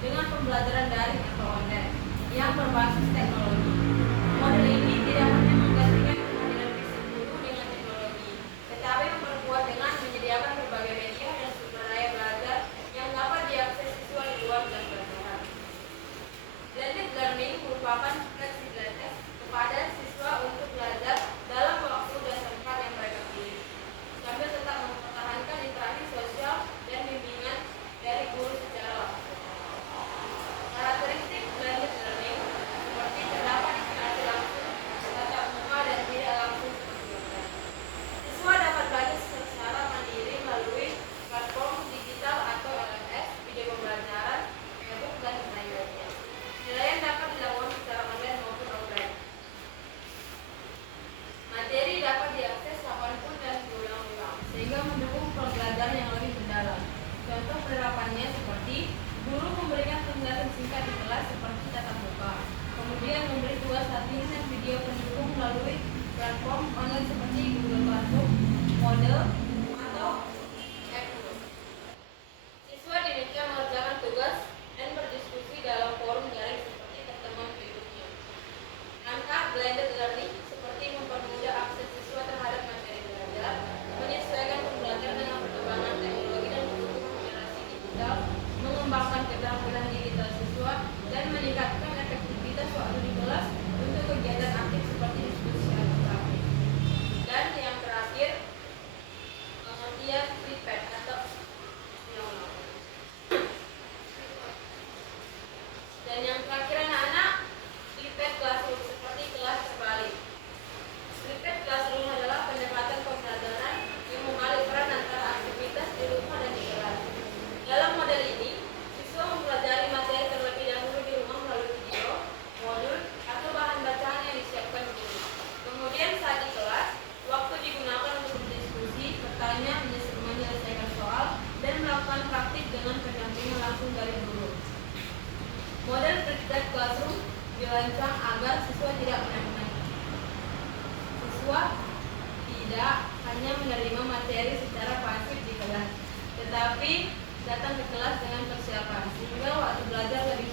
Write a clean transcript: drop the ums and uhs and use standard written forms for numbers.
dengan pembelajaran daring atau online yang berbasis teknologi. Model ini tidak hanya menggantikan kehadiran fisik guru dengan teknologi, tetapi memperkuat dengan menyediakan berbagai media dan sumber daya belajar yang dapat diakses siswa di luar jam pelajaran. Blended learning merupakan fleksibilitas kepada siswa untuk belajar dalam waktu dan tempat yang mereka pilih, sambil tetap mempertahankan interaksi sosial dan bimbingan dari guru secara langsung. Karakteristik blended learning seperti terdapat interaksi langsung, tatap muka dan tidak langsung seperti online. Siswa dapat belajar secara mandiri melalui platform digital atau LMS, video pembelajaran, e-book dan lain-lainnya. Penilaian dapat dilakukan secara online maupun offline. Materi dapat diakses kapanpun dan diulang-ulang, sehingga mendukung pembelajaran yang lebih mendalam. Contoh penerapannya seperti guru memberikan penjelasan singkat di kelas seperti tatap muka, kemudian memberi tugas latihan dan video pendukung melalui platform online seperti Google Classroom, Moodle, atau Edmodo. Siswa diminta mengerjakan tugas dan berdiskusi dalam forum daring seperti pertemuan berikutnya. Langkah blended learning seperti mempermudah akses siswa terhadap materi belajar, menyesuaikan pembelajaran dengan perkembangan teknologi dan kebutuhan generasi digital, mengembangkan keterampilan digital siswa, dan meningkatkan efektivitas waktu di kelas untuk kegiatan aktif seperti diskusi atau praktik. Dan yang terakhir, pengertian feedback atau dan yang terakhir anak-anak, flipped classroom seperti kelas terbalik. Flipped classroom adalah pendekatan pembelajaran yang membalik peran antara aktivitas di rumah dan di kelas. Dalam model ini, siswa mempelajari materi terlebih dahulu di rumah melalui video, modul, atau bahan bacaan yang disiapkan guru. Kemudian saat di kelas, waktu digunakan untuk berdiskusi, bertanya, menyelesaikan soal, dan melakukan praktik dengan pendampingan langsung dari guru. Model flipped classroom dirancang agar siswa tidak menang-menang. Siswa tidak hanya menerima materi secara pasif di kelas, tetapi datang ke kelas dengan persiapan, sehingga waktu belajar lebih